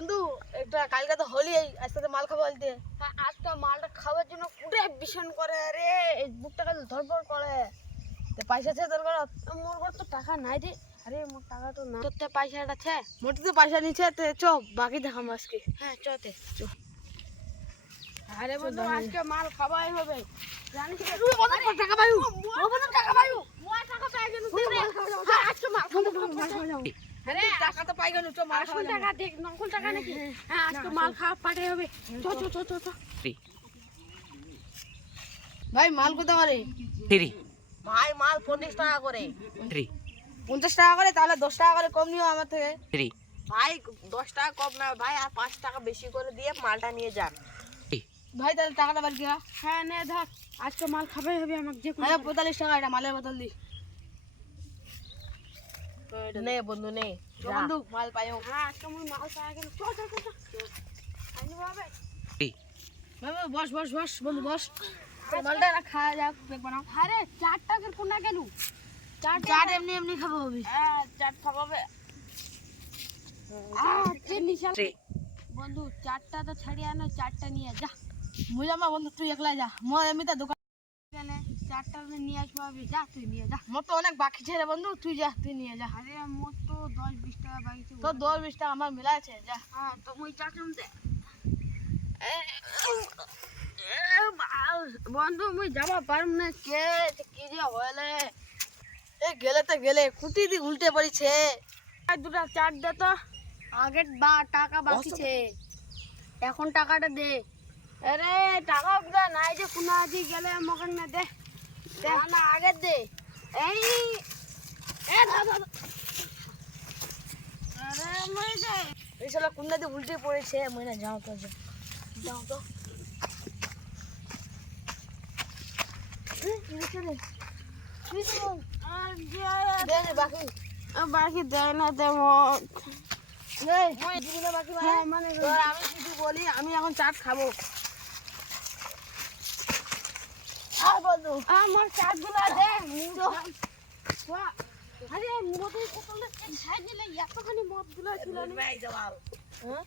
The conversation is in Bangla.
বন্ধু একটা কালকে তো হোলি, আজকে তো মাল খাবো বলতে। হ্যাঁ, আজকে মালটা খাওয়ার জন্য কুড়ে ভীষণ করে রে, এই বুকটাকে ধরপড় করে। তো পয়সা আছে তোর ঘর? মোর ঘর তো টাকা নাই রে। আরে মোর টাকা তো না, তোর তো পয়সাটা আছে? মোটি তো পয়সা নিচ্ছে, তে চ বাকি দেখাম আজকে। হ্যাঁ চতে চ। আরে বন্ধু আজকে মাল খাওয়াই হবে, জানিস তো? টাকা পাইও, টাকা পাইও, মই টাকা পাই গেল হ্যাঁ আজকে মাল খাবো। আরে টাকা তো পাই গেল, চ মাল আসল টাকা দেখ, নকল টাকা নাকি? হ্যাঁ আজকে মাল খাওয়া পাঠাই হবে। চ চ চ চ চ। ভাই মাল কত করে? থ্রি ভাই মাল 50 টাকা করে। থ্রি 50 টাকা করে, তাহলে 10 টাকা করে কম নিও আমার থেকে। থ্রি ভাই 10 টাকা কম না ভাই, আর 5 টাকা বেশি করে দিয়ে মালটা নিয়ে যান। ভাই তাহলে টাকাটা বাড়ি দিয়া। হ্যাঁ নে ধর, আজকে মাল খাওয়াই হবে আমাকে যে কোনো। হ্যাঁ 45 টাকা, এটা মালের বোতল দি। নে বন্ধু নে, চ বন্ধু মাল পাইও। হ্যাঁ আজকে মই মাল পাই গেল। চ চ চ চ। আইনি বাবা। বাবা বস বস বস বন্ধু বস, মালটা না খাওয়া যাক, পেট বানাও। আরে 4 টাকার কোনা গেল? চাট এমনি এমনি খাবো হবে। হ্যাঁ চাট খাওয়াবে। নিশা থ্রি বন্ধু 4টা তো ছাড়িয়ে আনো, 4টা নিয়ে যা। মুই যাবো বন্ধু, তুই একলা যা। মই এমনিতে দোকান, 4টা নিয়ে আসবো হবে, যা তুই নিয়ে যা। মোর তো অনেক বাকি ছে রে বন্ধু, তুই যা, তুই নিয়ে যা। আরে মোট তো 10-20 টাকা বাকি ছিল। তো 10-20 টাকা আমার মিলা আছে, যা। হ্যাঁ তো মুই যা শুনতে বন্ধু মুই যাবা পারম না, কে কি যে হলে। এ গেলে তো গেলে, কুটি দি উল্টে পড়িছে। দুটা চাট দে তো, আগের বা টাকা বাকি ছে, এখন টাকাটা দে। আরে টাকা গুলা নাই যে, কোনা দি গেলে আমাকে না দে। না আগে দে। এই আরে মই দে। এই শালা কুন্ডা দি উল্টে পড়েছে, মই না যাও তো, যা যাও তো। আর দে দে বাকি। বাকি দেয় না দে মোক। এই মই দিবি না বাকি? হ্যাঁ, মানে তোর আমি কিছু বলি, আমি এখন চাট খাবো। আর বন্ধু আমার চাট গুলা দে। আরে মদের বোতলে খাই দিলে এতখানি মদ গুলা ছিল না। হ্যাঁ